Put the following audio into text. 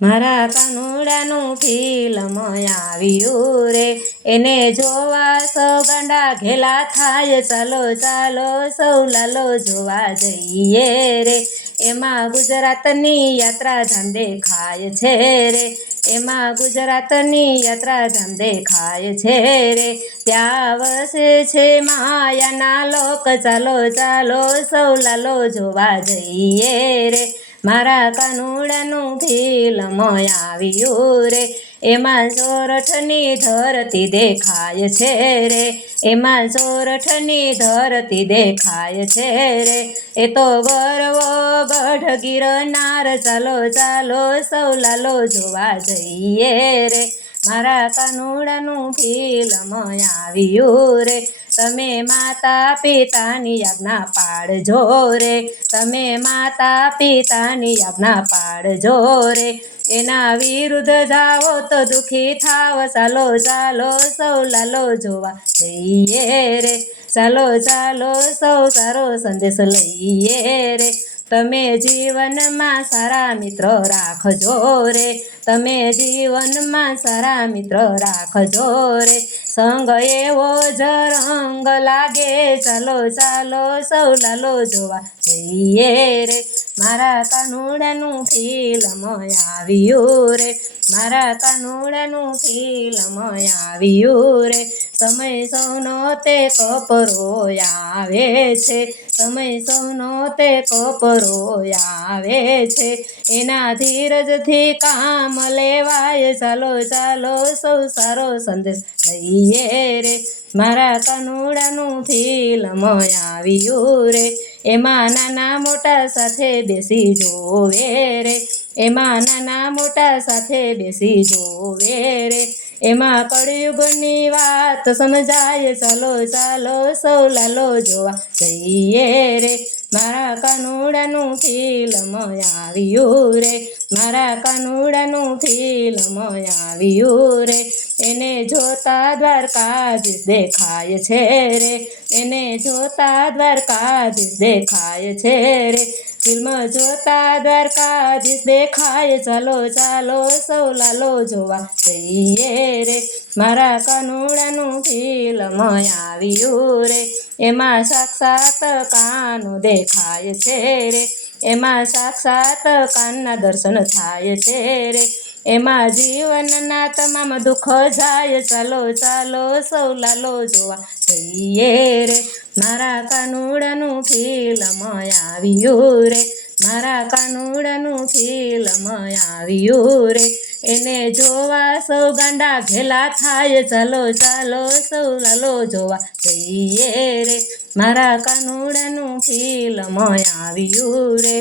મારા કાનુડાનું ફિલ્મ આવ્યું રે, એને જોવા સૌ ગાંડા ઘેલા થાય. ચાલો ચાલો સૌ લાલો જોવા જઈએ રે. એમાં ગુજરાતની યાત્રાધામ દેખાય છે રે, એમાં ગુજરાતની યાત્રાધામ દેખાય છે રે. ત્યાં વસે છે માયાના લોક. ચાલો ચાલો સૌ લાલો જોવા જઈએ રે. મારા કાનુડાનું ફિલ્મ આવ્યું રે, એમાં સોરઠની ધરતી દેખાય છે રે, એમાં સોરઠની ધરતી દેખાય છે રે. એ તો ગરવો ગઢ ગિરનાર. ચાલો ચાલો સૌ લાલો જોવા જઈએ રે. મારા કાનુડાનું ફિલ્મ આવ્યું રે. તમે માતા પિતાની આજ્ઞા પાડજો રે, તમે માતા પિતાની આજ્ઞા પાડજો રે. એના વિરુદ્ધ જાઓ તો દુઃખી થાવ. ચાલો ચાલો સૌ લાલો જોવા જઈએ રે. ચાલો ચાલો સૌ સારો સંદેશ લઈએ રે. તમે જીવનમાં સારા મિત્ર રાખજો રે, તમે જીવનમાં સારા મિત્ર રાખજો રે. સંગ એવો જ રંગ લાગે. ચાલો ચાલો સૌ લાલો જોવા જઈએ રે. મારા કાનુડાનું ફિલ્મ આવ્યું રે, મારા કાનુડાનું ફિલ્મ આવ્યું રે. સમય સૌનો તે કપરો આવે છે, સમય સૌનો તે કપરો આવે છે. એના ધીરજથી કામ લેવાય. ચાલો ચાલો સૌ સારો સંદેશ લઈએ રે. મારા કાનુડાનું ફિલ્મ આવ્યું રે, એમાં નાના મોટા સાથે બેસી જોવે રે, એમાં નાના મોટા સાથે બેસી જોવે રે. એમાં કળિયુગની વાત સમજાય. ચાલો ચાલો સૌ લાલો જોવા જઈએ રે. મારા કાનુડાનું ફિલ્મ આવ્યું રે, મારા કાનુડાનું ફિલ્મ આવ્યું રે. એને જોતા દ્વારકાધીશ દેખાય છે રે, એને જોતા દ્વારકાધીશ દેખાય છે રે. ફિલ્મ જોતા દ્વારકાધીશ દેખાય. ચાલો ચાલો સૌ લાલો જોવા જઈએ રે. મારા કાનુડાનું ફિલ્મ આવ્યું રે, એમાં સાક્ષાત કાનો દેખાય છે રે, એમાં સાક્ષાત કાનના દર્શન થાય છે રે. એમાં જીવનના તમામ દુઃખ જાય. ચાલો ચાલો સૌ લાલો જોવા જઈએ રે. મારા કાનુડાનું ફિલ્મ આવ્યું રે, મારા કાનુડાનું ફિલ્મ આવ્યું રે. એને જોવા સૌ ગાંડા ઘેલા થાય. ચાલો ચાલો સૌ લાલો જોવા જઈએ રે. મારા કાનુડાનું ફિલ્મ આવ્યું રે.